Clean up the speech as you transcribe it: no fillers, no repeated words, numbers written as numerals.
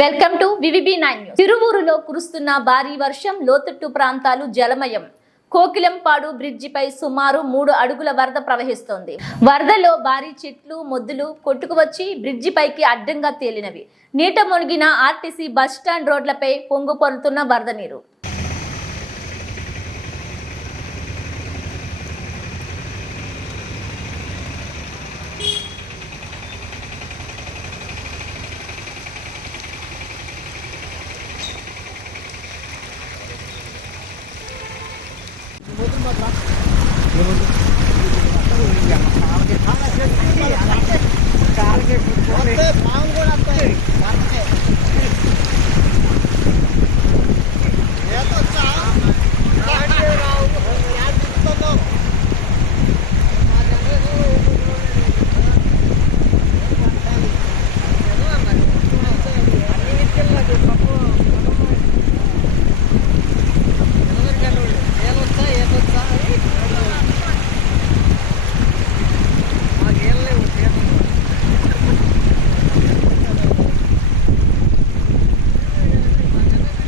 Welcome to VVB 9 news. తిరువూరులో కురుస్తున్న భారీ వర్షం లోతట్టు ప్రాంతాలు జలమయం. కోకిలంపాడు బ్రిడ్జిపై సుమారు 3 అడుగుల వరద ప్రవహిస్తోంది. వరదలో భారీ చెట్లు మొద్దులు కొట్టుకువచ్చి బ్రిడ్జి పైకి అడ్డంగా తేలినవి. నీట మునిగిన ఆర్టీసీ బస్టాండ్ రోడ్లపై పొంగుపొరుతున్న వరద నీరు.